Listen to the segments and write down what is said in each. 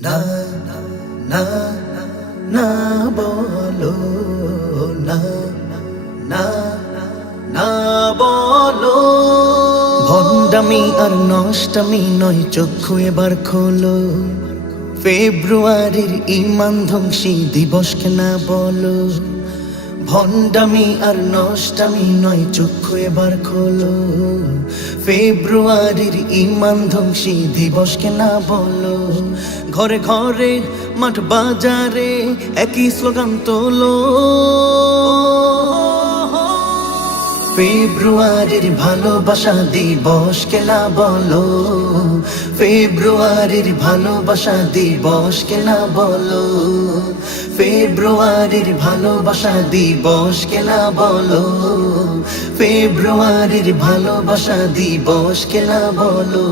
না না না বলো না না না বলো ভণ্ডামি আর নষ্টামি নয় চক্ষু এবার খোলো ফেব্রুয়ারির ইমান ধ্বংসী দিবসকে না বলো ভণ্ডামি আর নষ্টামি নয় চক্ষু এবার খোলো ফেব্রুয়ারির ইমান ধ্বংসী দিবসকে না বলো ঘরে ঘরে মাঠ বাজারে একই স্লোগান তোলো ফেব্রুয়ারির ভালোবাসা দিবসকে না বলো ফেব্রুয়ারির ভালোবাসা দিবসকে না বলো ফেব্রুয়ারির ভালোবাসা দিবসকে না বলো ফেব্রুয়ারির ভালোবাসা দিবসকে না বলো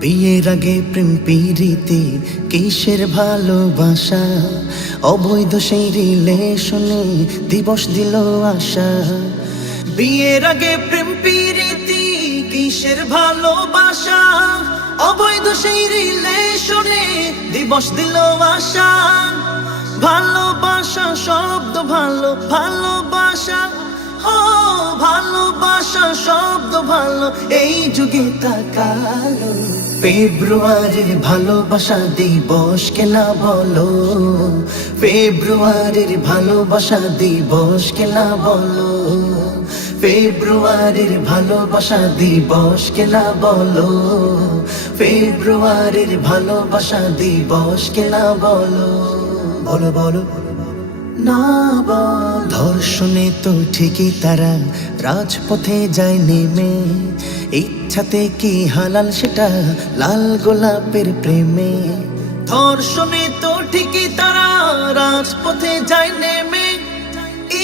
বিয়ের আগে প্রেম প্রীতি কিসের ভালোবাসা অবৈধ সেই রিলেশনে দিবস দিল আশা বিয়ের আগে প্রেম প্রীতি কিসের ভালোবাসা অবৈধ সেই রিলেশনে দিবস দিল আশা ভালোবাসা শব্দ ভালো ভালোবাসা ও ভালোবাসা শব্দ ভালো এই যুগে তাকালো ফেব্রুয়ারির ভালোবাসা দিবসকে না বলো ফেব্রুয়ারির ভালোবাসা দিবসকে না বলো ফেব্রুয়ারির ভালোবাসা দিবসকে না বলো ফেব্রুয়ারির ভালোবাসা দিবসকে না বলো বলো বলো না বল ধর্ষণে তো ঠিকই তারা রাজপথে যায় নেমে ইচ্ছাতে কি হালাল সেটা লাল গোলাপের প্রেমে ধর্ষণে তো ঠিকই তারা রাজপথে যায় নেমে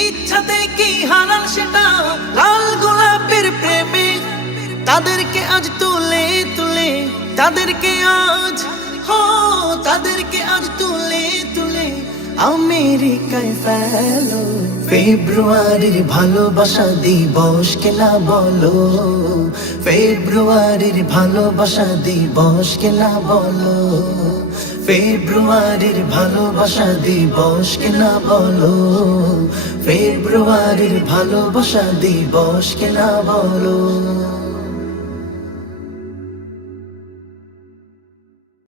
ইচ্ছাতে কি হালাল সেটা লাল গোলাপের প্রেমে তাদেরকে আজ তুলে তুলে তাদেরকে আজ তাদেরকে আজ তুলে তুলে আমেরিকায় ফেলো ফেব্রুয়ারির ভালোবাসা দিবসকে না বলো ফেব্রুয়ারির ভালোবাসা দিবসকে না বলো ফেব্রুয়ারির ভালোবাসা দিবসকে না বলো ফেব্রুয়ারির ভালোবাসা দিবসকে না বলো